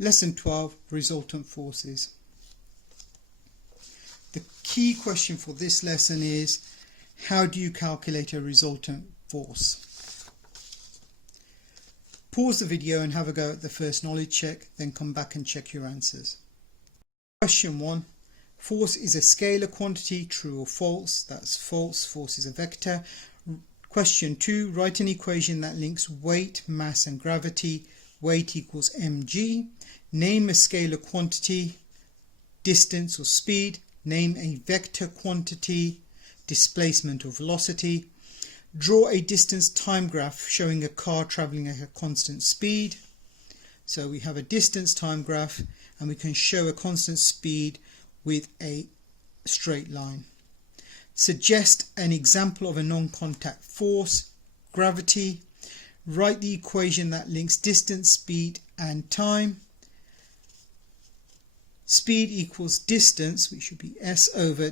Lesson 12, Resultant Forces. The key question for this lesson is, how do you calculate a resultant force? Pause the video and have a go at the first knowledge check, then come back and check your answers. Question 1. Force is a scalar quantity, true or false? That's false. Force is a vector. Question 2. Write an equation that links weight, mass and gravity. Weight equals mg. Name a scalar quantity, distance or speed. Name a vector quantity, displacement or velocity. Draw a distance time graph showing a car travelling at a constant speed. So we have a distance time graph and we can show a constant speed with a straight line. Suggest an example of a non-contact force, gravity. Write the equation that links distance, speed and time. Speed equals distance, which should be s over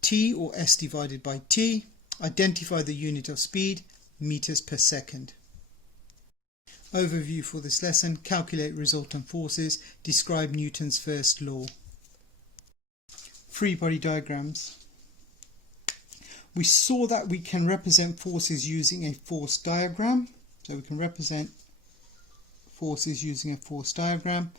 t or s divided by t. Identify the unit of speed, meters per second. Overview for this lesson: calculate resultant forces, describe Newton's first law. Free body diagrams. We saw that we can represent forces using a force diagram. So we can represent forces using a force diagram,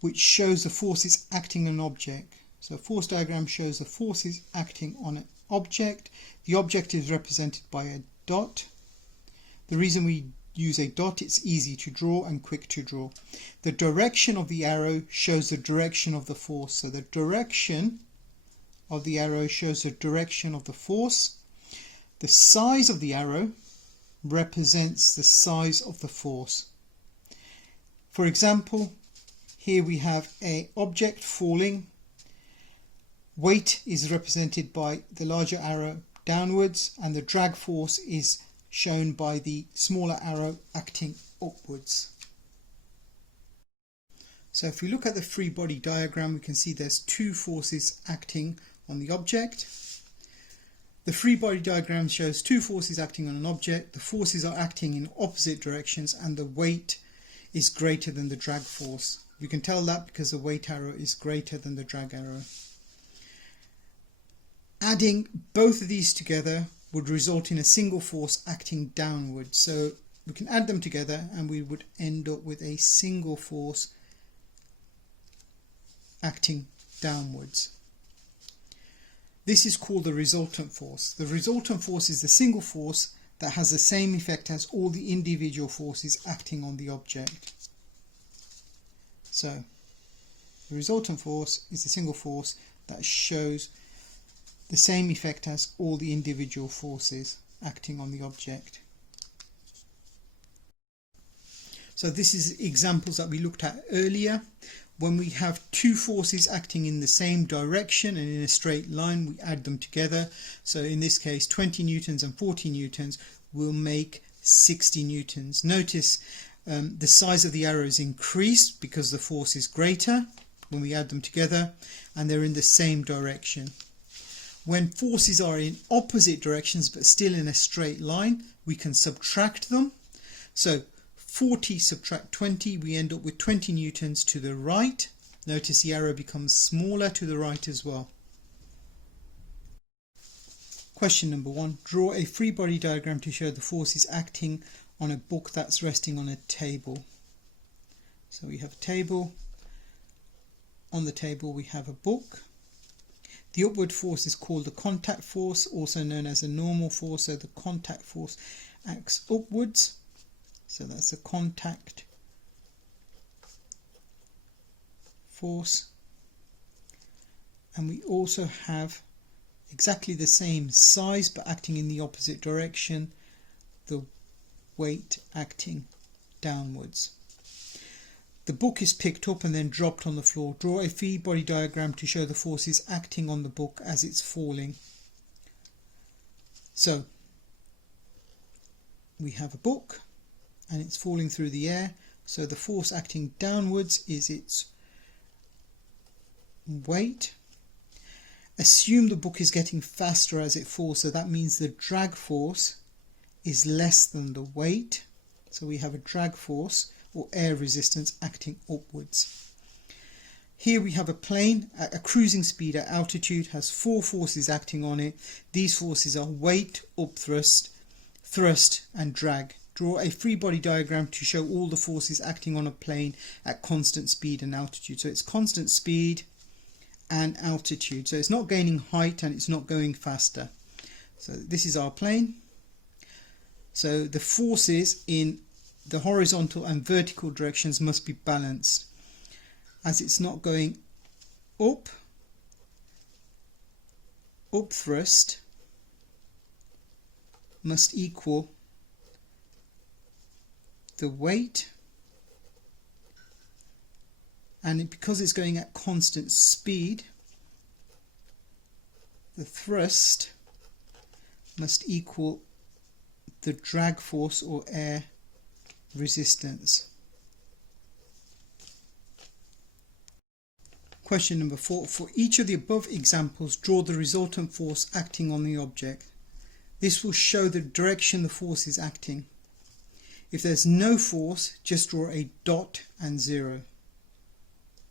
which shows the forces acting on an object. So a force diagram shows the forces acting on an object. The object is represented by a dot. The reason we use a dot, it's easy to draw and quick to draw. The direction of the arrow shows the direction of the force. So the direction of the arrow shows the direction of the force. The size of the arrow represents the size of the force. For example, here we have an object falling. Weight is represented by the larger arrow downwards, and the drag force is shown by the smaller arrow acting upwards. So if we look at the free body diagram, we can see there's two forces acting on the object. The free body diagram shows two forces acting on an object. The forces are acting in opposite directions and the weight is greater than the drag force. You can tell that because the weight arrow is greater than the drag arrow. Adding both of these together would result in a single force acting downwards. So we can add them together and we would end up with a single force acting downwards. This is called the resultant force. The resultant force is the single force that has the same effect as all the individual forces acting on the object. So the resultant force is the single force that shows the same effect as all the individual forces acting on the object. So this is examples that we looked at earlier. When we have two forces acting in the same direction and in a straight line, we add them together. So in this case, 20 newtons and 40 newtons will make 60 newtons. Notice the size of the arrows increased because the force is greater when we add them together, and they're in the same direction. When forces are in opposite directions but still in a straight line, we can subtract them. So 40 subtract 20, we end up with 20 newtons to the right. Notice the arrow becomes smaller to the right as well. Question number 1. Draw a free body diagram to show the forces acting on a book that's resting on a table. So we have a table. On the table we have a book. The upward force is called the contact force, also known as a normal force. So the contact force acts upwards. So that's a contact force. And we also have exactly the same size but acting in the opposite direction, the weight acting downwards. The book is picked up and then dropped on the floor. Draw a free body diagram to show the forces acting on the book as it's falling. So we have a book and it's falling through the air. So the force acting downwards is its weight. Assume the book is getting faster as it falls, so that means the drag force is less than the weight. So we have a drag force or air resistance acting upwards. Here we have a plane at a cruising speed at altitude, has 4 forces acting on it. These forces are weight, upthrust, thrust and drag. Draw a free body diagram to show all the forces acting on a plane at constant speed and altitude. So it's constant speed and altitude. So it's not gaining height and it's not going faster. So this is our plane. So the forces in the horizontal and vertical directions must be balanced. As it's not going up thrust must equal the weight, and because it's going at constant speed, the thrust must equal the drag force or air resistance. Question number 4. For each of the above examples, draw the resultant force acting on the object. This will show the direction the force is acting. If there's no force, just draw a dot and 0.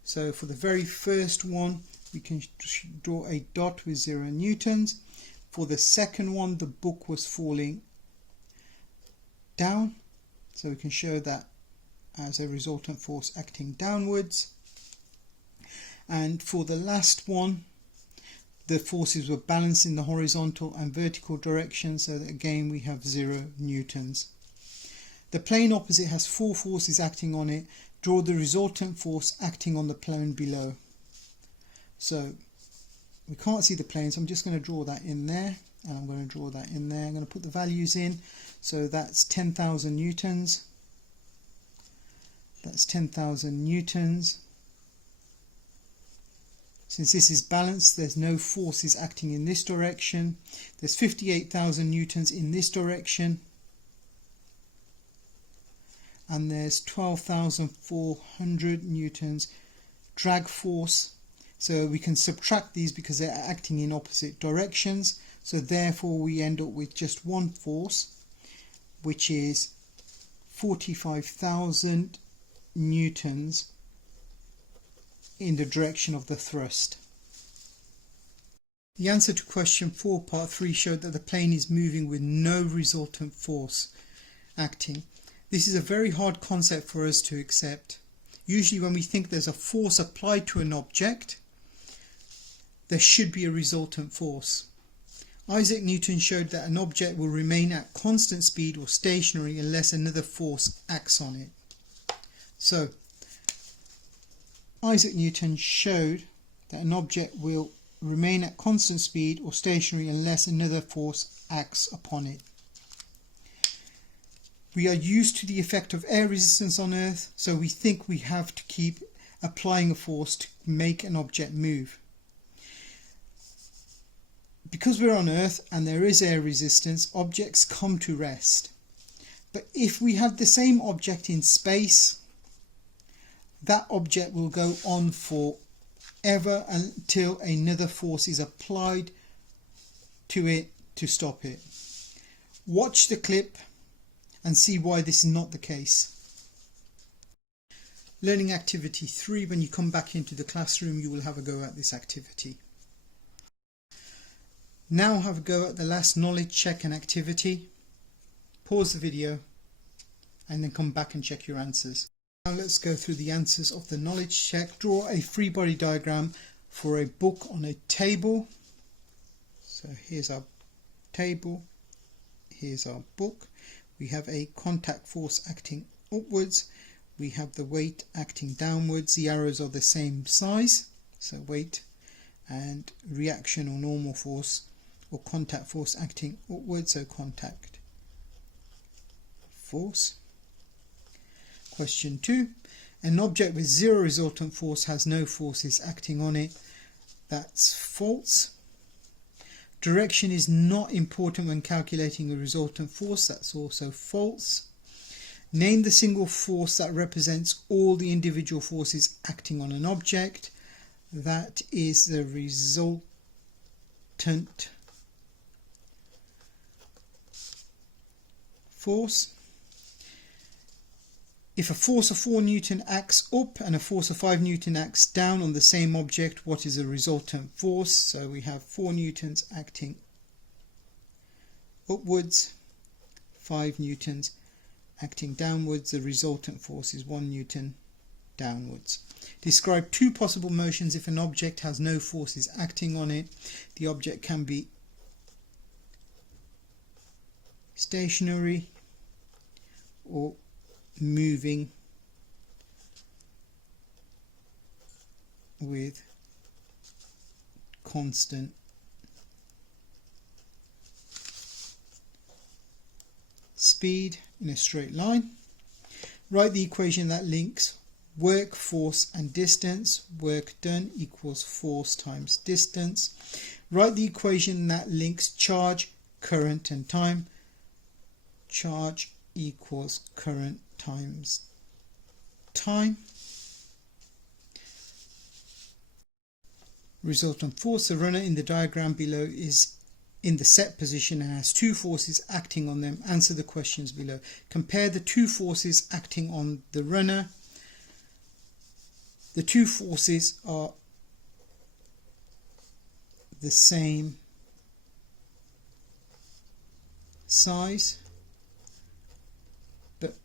So for the very first one, we can draw a dot with 0 newtons. For the second one, the book was falling down, so we can show that as a resultant force acting downwards. And for the last one, the forces were balanced in the horizontal and vertical direction, so that again we have 0 newtons. The plane opposite has 4 forces acting on it. Draw the resultant force acting on the plane below. So we can't see the plane, so I'm just going to draw that in there, and I'm going to draw that in there. I'm going to put the values in. So that's 10,000 newtons. That's 10,000 newtons. Since this is balanced, there's no forces acting in this direction. There's 58,000 newtons in this direction. And there's 12,400 newtons drag force. So we can subtract these because they're acting in opposite directions. So therefore we end up with just one force, which is 45,000 newtons in the direction of the thrust. The answer to question 4 part 3 showed that the plane is moving with no resultant force acting. This is a very hard concept for us to accept. Usually when we think there's a force applied to an object, there should be a resultant force. Isaac Newton showed that an object will remain at constant speed or stationary unless another force acts on it. So Isaac Newton showed that an object will remain at constant speed or stationary unless another force acts upon it. We are used to the effect of air resistance on Earth, so we think we have to keep applying a force to make an object move. Because we're on Earth and there is air resistance, objects come to rest. But if we have the same object in space, that object will go on forever until another force is applied to it to stop it. Watch the clip and see why this is not the case. Learning activity 3. When you come back into the classroom, you will have a go at this activity. Now have a go at the last knowledge check and activity. Pause the video and then come back and check your answers. Now let's go through the answers of the knowledge check. Draw a free body diagram for a book on a table. So here's our table, here's our book. We have a contact force acting upwards. We have the weight acting downwards. The arrows are the same size. So weight and reaction or normal force or contact force acting upwards. So contact force. Question 2. An object with 0 resultant force has no forces acting on it. That's false. Direction is not important when calculating a resultant force. That's also false. Name the single force that represents all the individual forces acting on an object. That is the resultant force. If a force of 4 Newton acts up and a force of 5 Newton acts down on the same object, what is the resultant force? So we have 4 Newtons acting upwards, 5 Newtons acting downwards. The resultant force is 1 Newton downwards. Describe two possible motions if an object has no forces acting on it. The object can be stationary or moving with constant speed in a straight line. Write the equation that links work, force and distance. Work done equals force times distance. Write the equation that links charge, current and time. Charge equals current times time. Resultant force. The runner in the diagram below is in the set position and has two forces acting on them. Answer the questions below. Compare the two forces acting on the runner. The two forces are the same size but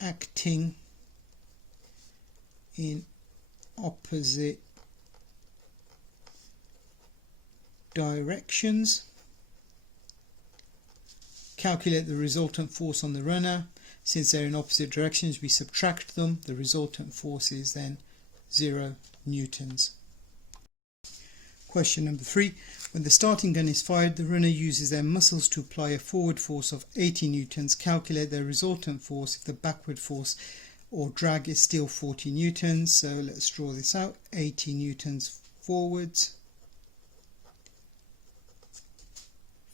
acting in opposite directions. Calculate the resultant force on the runner. Since they're in opposite directions, we subtract them. The resultant force is then 0 newtons. Question number 3. When the starting gun is fired, the runner uses their muscles to apply a forward force of 80 newtons. Calculate their resultant force if the backward force or drag is still 40 newtons. So let's draw this out. 80 newtons forwards,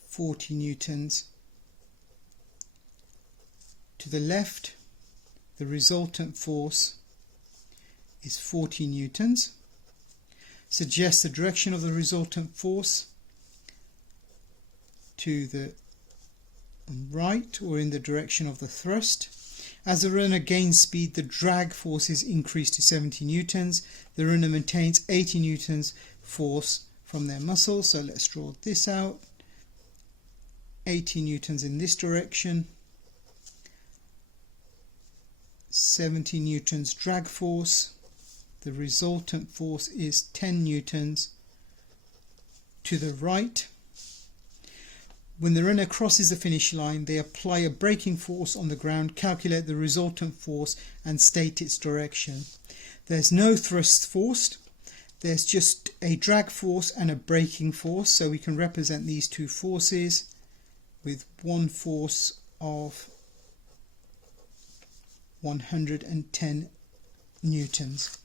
40 newtons to the left. The resultant force is 40 newtons. Suggest the direction of the resultant force to the right or in the direction of the thrust. As the runner gains speed, the drag force is increased to 70 newtons. The runner maintains 80 newtons force from their muscles. So let's draw this out. 80 newtons in this direction, 70 newtons drag force. The resultant force is 10 newtons to the right. When the runner crosses the finish line, they apply a braking force on the ground. Calculate the resultant force and state its direction. There's no thrust force. There's just a drag force and a braking force. So we can represent these two forces with one force of 110 newtons.